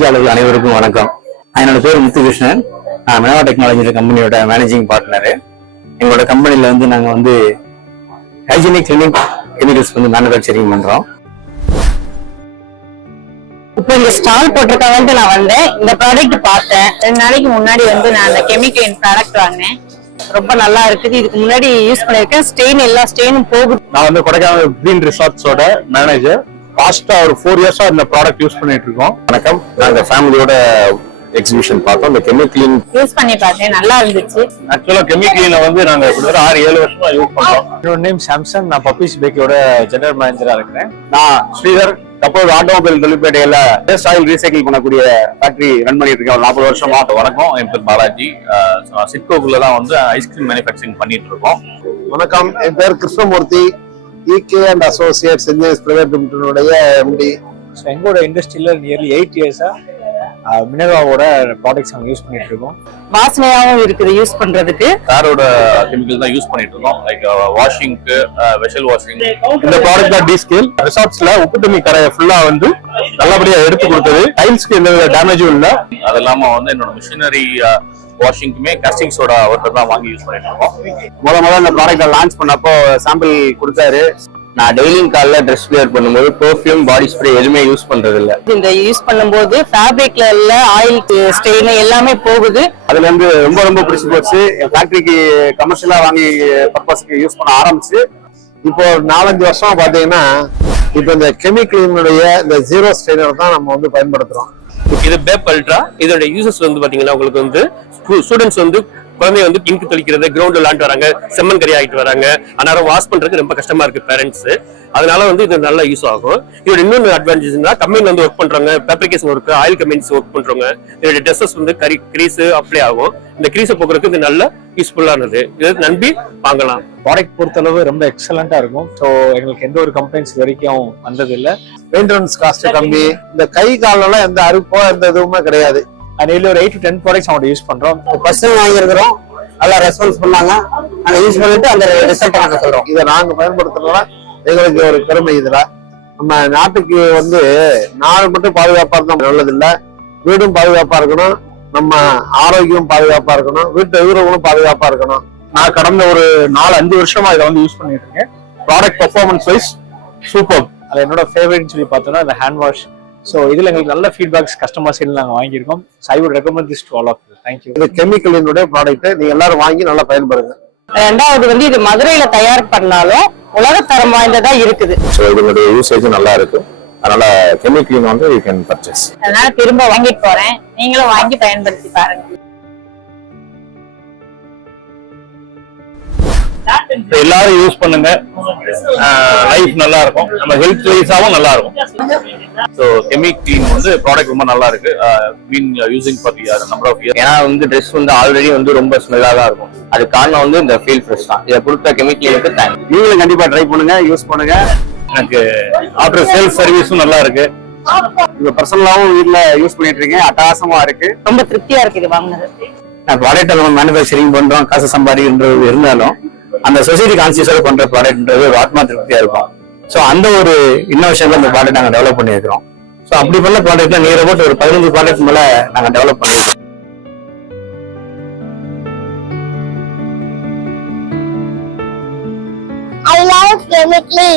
வாடிக்கையாளர்கள் அனைவருக்கும் வணக்கம். என்னோட பேர் முத்துகிருஷ்ணன். நான் மெனவா டெக்னாலஜி கம்பெனியோட மேனேஜிங் பார்ட்னர். எங்களோட கம்பெனில நாங்க ஹைஜீனிக் கிளினிக் கெமிக்கல்ஸ் மேனுஃபேக்சரிங் பண்றோம். இப்போ இந்த ஸ்டால் போட்டிருக்காங்கன்ட்டு நான் வந்தேன். இந்த ப்ராடக்ட் பார்த்தேன். 2 நாளைக்கு முன்னாடி நான் அந்த கெமிக்கல் ப்ராடக்ட் வாங்கினேன். ரொம்ப நல்லா இருக்குது. இதுக்கு முன்னாடி யூஸ் பண்ணிருக்கேன். எல்லா ஸ்டெயினும் போகுது. நான் கொடைக்கானல் கிரீன் ரிசார்ட்ஸோட மேனேஜர். பாஸ்டா ஒரு 4 இயர்ஸா இந்த ப்ராடக்ட் யூஸ் பண்ணிட்டு இருக்கோம். வணக்கம். நாங்க ஃபேமிலியோட எக்ஸிபிஷன் பார்த்தோம். இந்த கெமிக்கல் யூஸ் பண்ணி பார்த்தேன், நல்லா இருந்துச்சு. ஆக்சுவலா கெமிக்கல் நாங்க 6-7 வருஷமா யூஸ் பண்றோம். என்னோட நேம் சாம்சன். நான் பப்பீஸ் பேக்கரியோட ஜெனரல் மேனேஜரா இருக்கிறேன். நான் ஸ்ரீதர். கப்போஸ் ஆட்டோமொபைல் தொழிற்பேட்டையில ஆயில் ரீசைக்கிள் பண்ணக்கூடிய ஃபேக்டரி ரன் பண்ணிட்டு இருக்கேன் ஒரு 40 வருஷமா. வணக்கம், என் பேர் பாலாஜி. சிட்கோக்குள்ளதான் ஐஸ்கிரீம் மேனுஃபேக்சரிங் பண்ணிட்டு இருக்கோம். வணக்கம், என் பேர் Krishnamurthy. EK and Associates Engineers Private Limited MD. எங்களோட இண்டஸ்ட்ரியில நியர்லி 8 இயர்ஸா மினர்வாவோட ப்ராடக்ட்ஸ் நாங்கள் யூஸ் பண்ணிட்டு இருக்கோம். வாசனையாகவும் இருக்குது யூஸ் பண்றதுக்கு. காரோட கெமிக்கல் தான் யூஸ் பண்ணிட்டு இருக்கோம். லைக் வாஷிங்க்கு, வெஷல் வாஷிங். இந்த ப்ராடக்ட் தான் D-Scale. ரிசார்ட்ஸ்ல உப்பு தண்ணி கரையை ஃபுல்லா நல்லபடியா எடுத்து கொடுத்தது. டைல்ஸ்க்கு எந்த டேமேஜும் இல்லை. அது இல்லாம என்னோட மிஷினரி வாஷிங்க்குமே காஸ்டிங் சோடா ஒருத்தர் தான் வாங்கி யூஸ் பண்ணிட்டு இருக்கோம். முதல்ல இந்த ப்ராடக்ட் லான்ச் பண்ணப்போ சாம்பிள் கொடுத்தாரு. நான் டெய்லியும் காலைல ட்ரெஸ் கிளியர் பண்ணும்போது பெர்ஃப்யூம், பாடி ஸ்ப்ரே எதுவுமே யூஸ் பண்றது இல்ல. இந்த யூஸ் பண்ணும்போது ஃபேப்ரிக்ல இல்ல ஆயில் ஸ்டெயின் எல்லாமே போகுது. அதுல ரொம்ப ரொம்ப பிடிச்சி போச்சு. என் ஃபேக்டரிக்கு கமர்ஷியலா வாங்கி பர்பஸ்க்கு யூஸ் பண்ண ஆரம்பிச்சு இப்போ 4-5 வருஷமா பாத்தீங்கன்னா இப்போ இந்த கெமிக்கலினுடைய இந்த ஜீரோ ஸ்டெயினர் தான் நம்ம பயன்படுத்துறோம். இது பேப் அல்ட்ரா. இதோட யூசஸ் பாத்தீங்கன்னா உங்களுக்கு ஸ்டூடெண்ட்ஸ் குழந்தைய இங்கு தெளிக்கிறது, கிரவுண்ட்ல விளாண்டு வராங்க, செம்மண் கறி ஆகிட்டு வராங்க. அதனால வாஷ் பண்றதுக்கு ரொம்ப கஷ்டமா இருக்கு பேரண்ட்ஸ். அதனால இது நல்லா யூஸ் ஆகும். இதோட இன்னொரு அட்வான்டேஜ்னா கம்பெனில ஒர்க் பண்றவங்க, fabrication work, oil companies work பண்றவங்க இதோட ட்ரெஸ்ஸஸ் கிரீஸ் அப்ளை ஆகும். இந்த கிரீஸை போக்குறதுக்கு இது நல்ல யூஸ்ஃபுல்லானது. இதை நம்பி வாங்கலாம். ப்ராடக்ட் பொறுத்தளவு ரொம்ப எக்ஸலண்டா இருக்கும். ஸோ எங்களுக்கு எந்த ஒரு கம்ப்ளைண்ட்ஸ் வரைக்கும் வந்தது இல்லை. மெயின்டெனன்ஸ் காஸ்ட் கம்மி. இந்த கை காலெல்லாம் எந்த அறுப்போ எந்த எதுவுமே கிடையாது. அதில் ஒரு 8 to 10 ப்ராடக்ட்ஸ் அவங்க யூஸ் பண்றோம். ஃபர்ஸ்ட் வாங்கியிருக்கிறோம், நல்லா ரெஸ்பான்ஸ் பண்ணாங்க. நாங்க யூஸ் பண்ணிட்டு அந்த ரிசல்ட் நாங்க சொல்றோம். இதை நாங்க பயன்படுத்துறதுனால எங்களுக்கு ஒரு பெருமை. இதுல நம்ம நாட்டுக்கு நாடு மட்டும் பாதுகாப்பா இருந்தா நல்லது இல்ல, வீடும் பாதுகாப்பா இருக்கணும், நம்ம ஆரோக்கியம் பாதுகாப்பா இருக்கணும், வீட்டு எதிர்ப்புகளும் பாதுகாப்பா இருக்கணும். நான் கடந்த ஒரு 4-5 வருஷமா இதை யூஸ் பண்ணிட்டு இருக்கேன். Product performance wise super. அது என்னோட ஃபேவரட்னு சொல்லி பார்த்தோம்னா இந்த ஹேண்ட் வாஷ். ஸோ இதில் எங்களுக்கு நல்ல ஃபீட்பேக்ஸ் கஸ்டமர் சைடில் நாங்கள் வாங்கியிருக்கோம். I would recommend this to all of you. Thank you. இந்த கெமிக்கலினுடைய ப்ராடக்ட் நீங்க எல்லாரும் வாங்கி நல்லா பயன்படுங்க. ரெண்டாவது இது மதுரையில தயார் பண்ணாலும் உலகத்தரம் வாய்ந்ததா இருக்குது. ஸோ இதனுடைய யூசேஜ் நல்லா இருக்கு. அதனால கெமிக்கல் யூ கேன் பர்ச்சேஸ். அதனால திரும்ப வாங்கிட்டு போறேன். நீங்களும் வாங்கி பயன்படுத்தி பாருங்க. எல்லாரும் யூஸ் பண்ணுங்க. லைஃப் நல்லா இருக்கும், நம்ம ஹெல்த் வைஸாவும் நல்லா இருக்கும். ஸோ கெமிக்கல் ப்ராடக்ட் ரொம்ப நல்லா இருக்கு. Been using for number of year. ஏன்னா ட்ரெஸ் ஆல்ரெடி ரொம்ப ஸ்மெல்லா தான் இருக்கும். அது காரணம் இந்த ஃபீல் ஃப்ரெஷ் தான். இதை கொடுத்த கெமிக்கலுக்கு தேங்க்ஸ். நீங்களும் கண்டிப்பா ட்ரை பண்ணுங்க, யூஸ் பண்ணுங்க. எனக்கு ஆஃப்டர் சேல்ஸ் சர்வீஸும் நல்லா இருக்கு. இந்த பர்சனலாவும் வீட்டுல யூஸ் பண்ணிட்டு இருக்கேன். அட்டகாசமா இருக்கு, ரொம்ப திருப்தியா இருக்கு இது வாங்கினது. ப்ராடக்ட் மேனுஃபேக்சரிங் பண்றோம், காசு சம்பாதிக்கின்றது இருந்தாலும் அந்த சொசைட்டி கான்சியஸோட பண்ற ப்ராடக்ட்ன்றது ஒரு ஆத்மா திருப்தியா இருக்கும். ஸோ அந்த ஒரு இன்னோவேஷன்ல இந்த ப்ராடக்ட் நாங்கள் டெவலப் பண்ணியிருக்கிறோம். ஸோ அப்படி பண்ண ப்ராடக்ட்ல நியர் அபவுட் ஒரு 15 ப்ராடக்ட் மேல நாங்கள் டெவலப் பண்ணியிருக்கோம். I love chemically.